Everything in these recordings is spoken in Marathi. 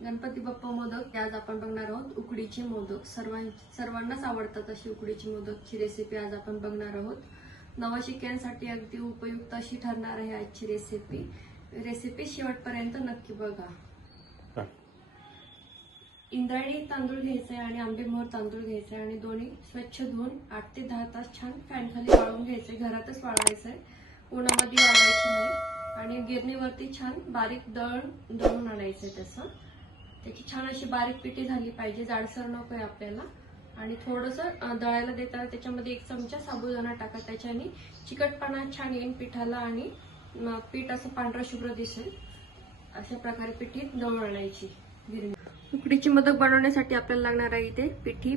गणपती बाप्पा मोदक आज आपण बघणार आहोत. उकडीचे मोदक सर्वांनाच आवडतात अशी उकडीची मोदकची रेसिपी आज आपण बघणार आहोत. नवशिक्यांसाठी अगदी उपयुक्त अशी ठरणार आहे आजची रेसिपी शेवटपर्यंत नक्की बघा. इंद्रायणी तांदूळ घ्यायचे आणि आंबेमोहर तांदूळ घ्यायचे आणि दोन्ही स्वच्छ धुवून 8 ते 10 तास छान फॅन खाली वाळवून घ्यायचे. घरातच वाळवायचे, उन्हामध्ये वाळवायचे नाही. आणि गिरणीवरती छान बारीक दळून आणायचे. त्याची छान अशी बारीक पिठी झाली पाहिजे, जाडसर नकोय आपल्याला. आणि थोडंसं दळायला देताना त्याच्यामध्ये 1 चमचा साबुदाणा टाका. त्याच्याने चिकटपणा छान येईल पिठाला आणि पीठ असं पांढरं शुभ्र दिसेल. अशा प्रकारे पिठी दळून आणायची गिरणी. उकडीची मोदक बनवण्यासाठी आपल्याला लागणार आहे इथे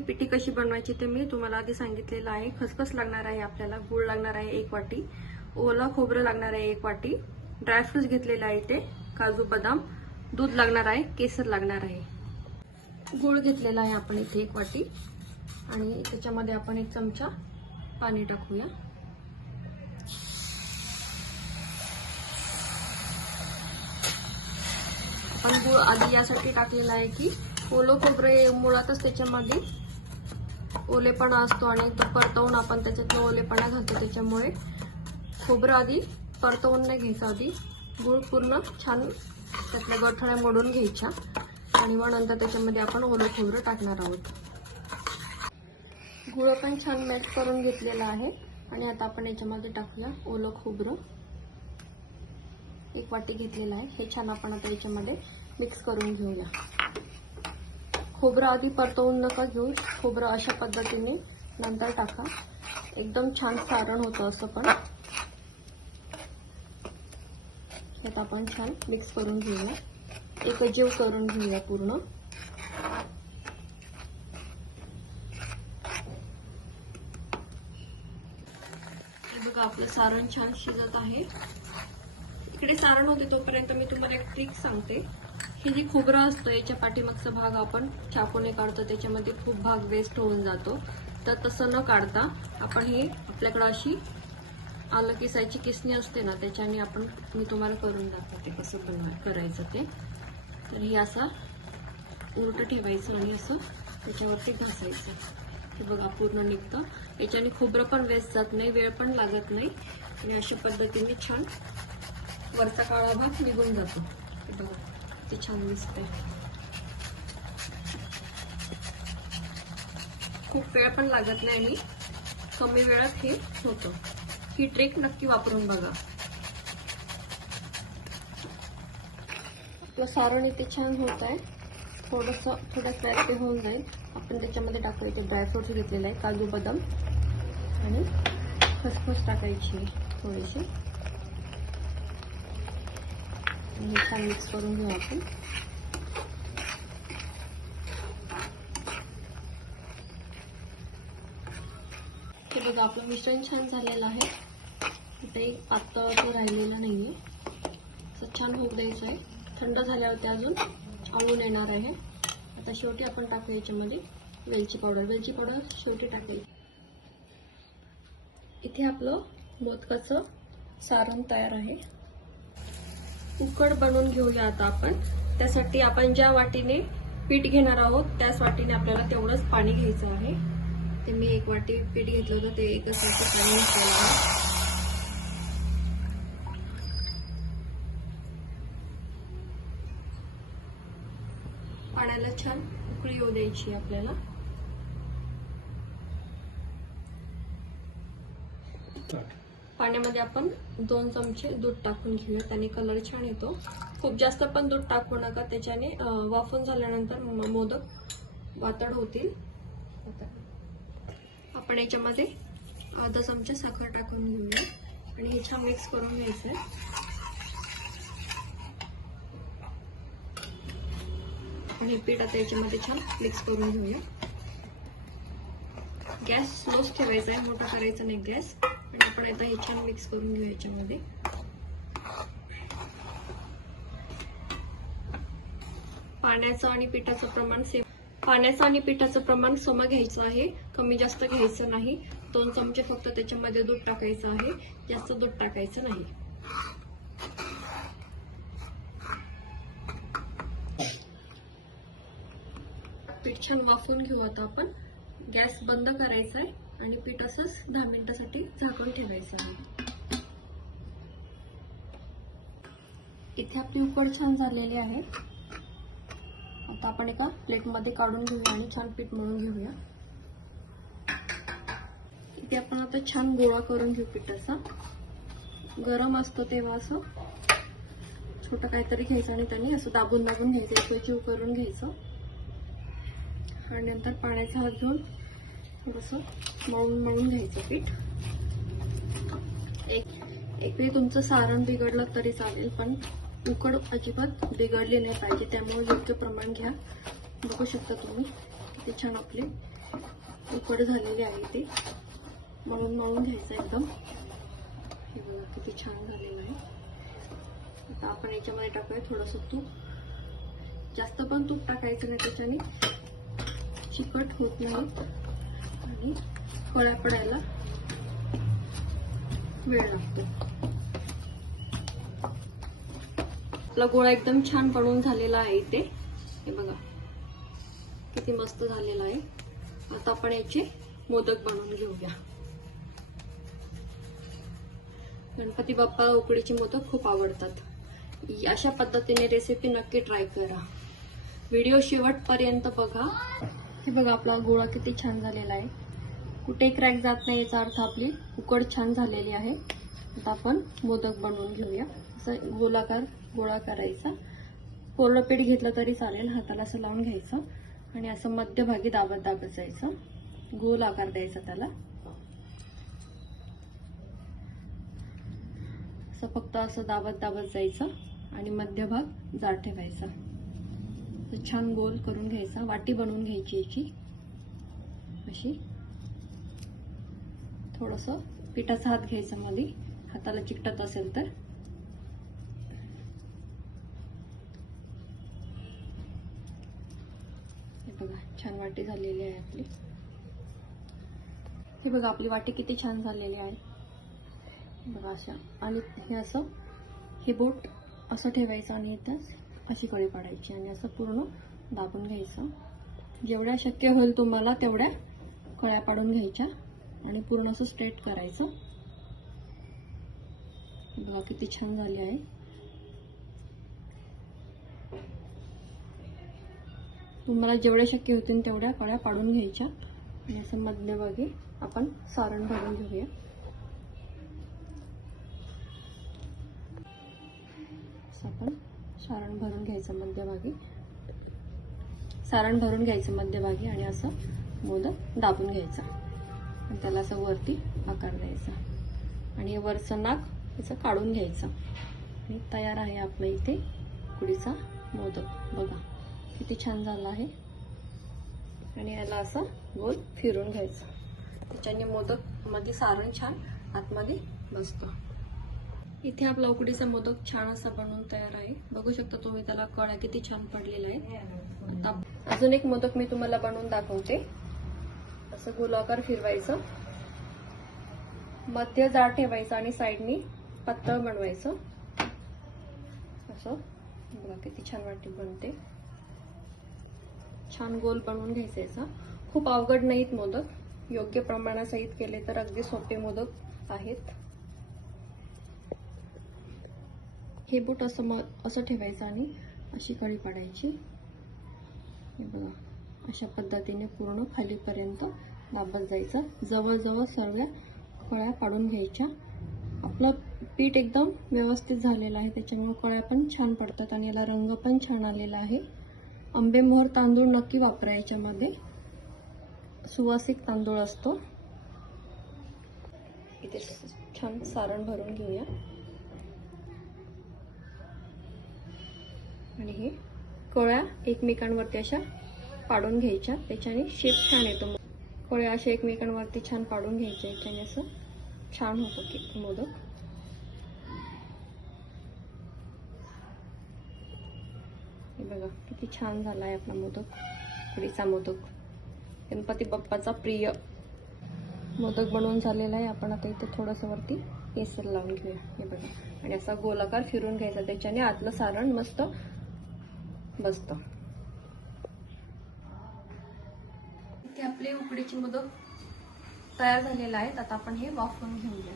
पिठी कशी बनवायची ते मी तुम्हाला आधी सांगितलेलं आहे. खसखस लागणार आहे आपल्याला, गूळ लागणार आहे 1 वाटी, ओला खोबरं लागणार आहे 1 वाटी, ड्रायफ्रुट्स घेतलेले आहे इथे, काजू बदाम, दूध लागणार आहे, केसर लागणार आहे. गूळ घेतलेला आहे आपण इथे 1 वाटी आणि त्याच्यामध्ये आपण 1 चमचा पाणी टाकूया. आपण गूळ आधी यासाठी टाकलेला आहे की ओलं खोबरं मुळातच त्याच्यामध्ये ओलेपणा असतो आणि तो परतवून आपण त्याच्यात ओलेपणा घालतो. त्याच्यामुळे खोबरं आधी परतवून नाही घ्यायचं. आधी गूळ पूर्ण छान त्यातल्या गठळ्या मोडून घ्यायच्या आणि मग नंतर त्याच्यामध्ये आपण ओलं खोबरं टाकणार आहोत. गूळ पण छान मॅश करून घेतलेला आहे आणि आता आपण याच्यामध्ये टाकूया ओलं खोबरं. 1 वाटी घेतलेला आहे. हे छान आपण आता याच्यामध्ये मिक्स करून घेऊया. खोबरं आधी परतवून नका घेऊ, खोबरं अशा पद्धतीने नंतर टाका. एकदम छान सारण होतं असं. पण यात आपण छान मिक्स करून घेऊया, एकजीव करून घेऊया पूर्ण. बघा आपलं सारण छान शिजत आहे. इकडे सारण होते तोपर्यंत मी तुम्हाला एक ट्रिक सांगते. हे जे खोबरं असतं याच्या पाठीमागचा भाग आपण चाकूने काढतो, त्याच्यामध्ये खूप भाग वेस्ट होऊन जातो. तर तसं न काढता आपण हे आपल्याकडे अशी आलं किसायची किसणी असते ना, त्याच्याने मी तुम्हाला करून दाखवते कसं करायचं ते. तर हे असं उलटं ठेवायचं आणि असं त्याच्यावरती घासायचं. हे बघा पूर्ण निघतं. याच्याने खोबरं पण वेस्ट जात नाही, वेळ पण लागत नाही आणि अशा पद्धतीने छान वरचा काळा भाग निघून जातो. हे बघा ते छान दिसतंय. खूप वेळ पण लागत नाही आणि कमी वेळात हे होतं. ही ट्रिक नक्की वापरून बघा. आपलं सारण इथे छान होत आहे. थोड्याच वेळात ते होऊन जाईल. आपण त्याच्यामध्ये टाकू इथे ड्रायफ्रुट्स घेतलेले आहे, काजू बदाम आणि खसखस टाकायची थोडीशी. हे छान मिक्स करून घेऊ आपण. हे बघा आपलं मिश्रण छान झालेलं आहे. इथे पातळ राहिलेलं नाहीये. असं छान होऊ द्यायचं आहे. थंड झाल्यावर ते अजून आवळून येणार आहे. आता शेवटी आपण टाकू याच्यामध्ये वेलची पावडर शेवटी टाकायची. इथे आपलं मोदकाचं सारण तयार आहे. उकड बनवून घेऊया आता आपण. त्यासाठी आपण ज्या वाटीने पीठ घेणार आहोत त्याच वाटीने आपल्याला तेवढंच पाणी घ्यायचं आहे. ते मी 1 वाटी पीठ घेतलं होतं, ते 1 वाटी पाणी घातलेलं आहे. पाण्याला छान उकळी येऊ द्यायची आपल्याला. पाण्यामध्ये आपण 2 चमचे दूध टाकून घेऊया, त्याने कलर छान येतो. खूप जास्त पण दूध टाकू नका, त्याच्याने वाफून झाल्यानंतर मोदक वातड होतील. आपण याच्यामध्ये अर्धा चमचा साखर टाकून घेऊया आणि हे छान मिक्स करून घ्यायचंय. आणि पीठ आता याच्यामध्ये छान मिक्स करून घेऊया. गॅस स्लोच ठेवायचा आहे, मोठा करायचा नाही गॅस. आणि आपण आता हे छान मिक्स करून घेऊ याच्यामध्ये. पाण्याचं आणि पिठाचं प्रमाण सम घ्यायचं आहे, कमी जास्त घ्यायचं नाही. 2 चमचे फक्त त्याच्यामध्ये दूध टाकायचं आहे, जास्त दूध टाकायचं नाही. छान वाफवून घेऊ. आता आपण गॅस बंद करायचा आहे आणि पीठ असंच 10 मिनिटासाठी झाकून ठेवायचं आहे. इथे आपली उकड छान झालेली आहे. आता आपण एका प्लेटमध्ये काढून घेऊया आणि छान पीठ मळून घेऊया. इथे आपण आता छान गोळा करून घेऊ पिठाचा. गरम असतो तेव्हा असं छोटं काहीतरी घ्यायचं आणि त्यांनी असं दाबून दाबून घ्यायचं, स्वच्छ करून घ्यायचं आणि नंतर पाण्याचा हात घेऊन थोडंसं मळून मळून घ्यायचं पीठ. एक वेळी तुमचं सारण बिघडलं तरी चालेल, पण उकड अजिबात बिघडली नाही पाहिजे, त्यामुळे योग्य प्रमाण घ्या. बघू शकता तुम्ही किती छान आपली उकड झालेली आहे. ती मळून मळून घ्यायचं एकदम. हे बघा किती छान झालेलं आहे. आता आपण याच्यामध्ये टाकूया थोडंसं तूप. जास्त पण तूप टाकायचं नाही, त्याच्याने चिकट होत नाही आणि कळ्या पडायला वेळ लागतो. आपला गोळा एकदम छान बनवून झालेला आहे. इथे हे बघा किती मस्त झालेला आहे. आता आपण याचे मोदक बनवून घेऊया. गणपती बाप्पाला उकडीचे मोदक खूप आवडतात. अशा पद्धतीने रेसिपी नक्की ट्राय करा. व्हिडिओ शेवटपर्यंत बघा. हे बघा आपला गोळा किती छान झालेला आहे. कुठे क्रॅक जात नाही, याचा अर्थ आपली उकड छान झालेली आहे. आता आपण मोदक बनवून घेऊया. असं गोलाकार गोळा करायचा. कोरडं पीठ घेतलं तरी चालेल. हाताला असं लावून घ्यायचं आणि असं मध्यभागी दाबत दाबत जायचं. गोल आकार द्यायचा त्याला. असं फक्त असं दाबत दाबत जायचं आणि मध्यभाग जाड ठेवायचा. छान गोल करून घ्यायचा. वाटी बनवून घ्यायची याची अशी. थोडंसं पिठाचा हात घ्यायचा मध्ये, हाताला चिकटत असेल तर. हे बघा छान वाटी झालेली आहे आपली. हे बघा आपली वाटी किती छान झालेली आहे. बघा अशा. आणि हे असं हे बोट असं ठेवायचं आणि इथं अशी कळी पाडायची आणि असं पूर्ण दाबून घ्यायचं. जेवढ्या शक्य होईल तुम्हाला तेवढ्या कळ्या पाडून घ्यायच्या आणि पूर्ण असं स्ट्रेट करायचं. बघा किती छान झाली आहे. तुम्हाला जेवढ्या शक्य होतील तेवढ्या कळ्या पाडून घ्यायच्या आणि असं मध्यभागी आपण सारण भरून घेऊया. आपण सारण भरून घ्यायचं मध्यभागी. सारण भरून घ्यायचं मध्यभागी आणि असं मोदक दाबून घ्यायचा आणि त्याला असं वरती आकार द्यायचा आणि वरचं नाक याचं काढून घ्यायचं. आणि तयार आहे आपलं इथे उकडीचा मोदक. बघा किती छान झाला आहे. आणि याला असं गोल फिरून घ्यायचं. त्याच्याने मोदक मध्ये सारण छान आतमध्ये बसतो. इथे आपला उकडीचा मोदक छान असा बनवून तयार आहे. बघू शकता तुम्ही त्याला कळ्या किती छान पडलेल्या आहेत. आता अजून एक मोदक मी तुम्हाला बनवून दाखवते. असं गोलाकार फिरवायचं, मध्य जाड ठेवायचं आणि साईडनी पातळ बनवायचं. असं बघा किती छान वाटी बनते. छान गोल बनवून घ्यायचं याचा. खूप अवघड नाहीत मोदक. योग्य प्रमाणासहित केले तर अगदी सोपे मोदक आहेत. हे बोट असं ठेवायचं आणि अशी कळी पाडायची. हे बघा अशा पद्धतीने पूर्ण खालीपर्यंत दाबत जायचं. जवळजवळ सर्व कळ्या पाडून घ्यायच्या. आपलं पीठ एकदम व्यवस्थित झालेलं आहे, त्याच्यामुळे कळ्या पण छान पडतात आणि याला रंग पण छान आलेला आहे. आंबेमोहर तांदूळ नक्की वापरा. याच्यामध्ये सुवासिक तांदूळ असतो. इथे छान सारण भरून घेऊया आणि हे कळ्या एकमेकांवरती अशा पाडून घ्यायच्या. त्याच्याने शेप छान येतो. कळ्या अशा एकमेकांवरती छान पाडून घ्यायच्या. याच्याने असं छान होतं की मोदक. हे बघा किती छान झाला आहे आपला मोदक. उकडीचा मोदक गणपती बाप्पाचा प्रिय मोदक बनवून झालेला आहे. आपण आता इथे थोडंसं वरती केसर लावून घेऊया. हे बघा आणि असा गोलाकार फिरून घ्यायचा. त्याच्याने आतलं सारण मस्त बसतं. आपले उकडीचे मोदक तयार झालेले आहेत. आता आपण हे वाफवून घेऊया.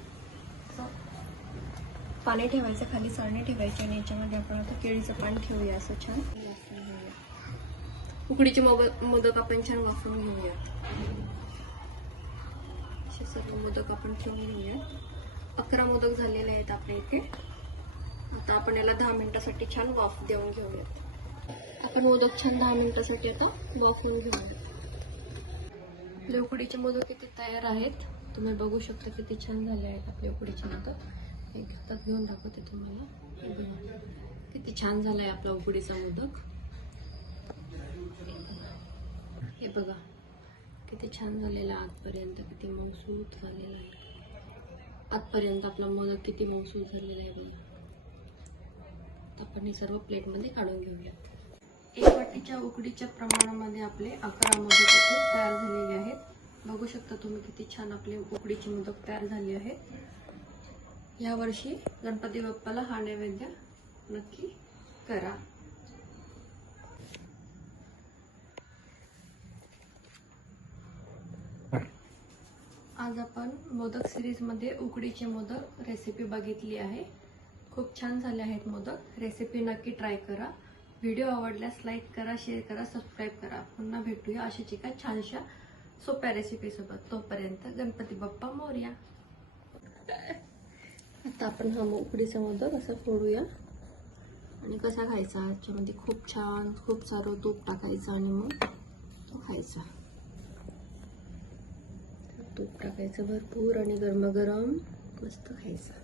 पाणी ठेवायचं, खाली चाळणी ठेवायची आणि याच्यामध्ये आपण आता केळीचं पान ठेवूया. असं छान वाफवून घेऊया. उकडीचे मोदक आपण छान वाफवून घेऊया. असे सर्व मोदक आपण ठेवून घेऊया. 11 मोदक झालेले आहेत आपल्या इथे. आता आपण याला 10 मिनिटासाठी छान वाफ देऊन घेऊयात. आपण मोदक छान 10 मिनिटासाठी आता वाफवून घेऊया. आपले उकडीचे मोदक किती तयार आहेत तुम्ही बघू शकता. किती छान झाले आहेत आपले उकडीचे मोदक. एक हातात घेऊन दाखवते तुम्हाला. किती छान झालाय आपला उकडीचा मोदक. हे बघा किती छान झालेला आतपर्यंत. किती मऊसूत झालेला आहे आतपर्यंत आपला मोदक. किती मऊसूत झालेला आहे बघा. आपण हे सर्व प्लेटमध्ये काढून घेऊया. 1 वाटीच्या उकडीच्या प्रमाणामध्ये आपले 11 मोदक तयार झालेले आहेत. बघू शकता तुम्ही किती छान आपले उकडीचे मोदक तयार झाले आहेत. या वर्षी गणपती बाप्पाला हा नैवेद्य नक्की करा. आज आपण मोदक सिरीज मध्ये उकडीचे मोदक रेसिपी बघितली आहे. खूप छान झाले आहेत मोदक. रेसिपी नक्की ट्राय करा. व्हिडिओ आवडल्यास लाईक करा, शेअर करा, सबस्क्राईब करा. पुन्हा भेटूया अशाच एका छानशा सोप्या रेसिपी सोबत. तोपर्यंत गणपती बाप्पा मोरया. आता आपण हा उकडीचा मोदक असा फोडूया आणि कसा खायचा. ह्याच्यामध्ये खूप छान खूप सारं तूप टाकायचं आणि मग तो खायचा. तूप टाकायचं भरपूर आणि गरमागरम मस्त खायचा.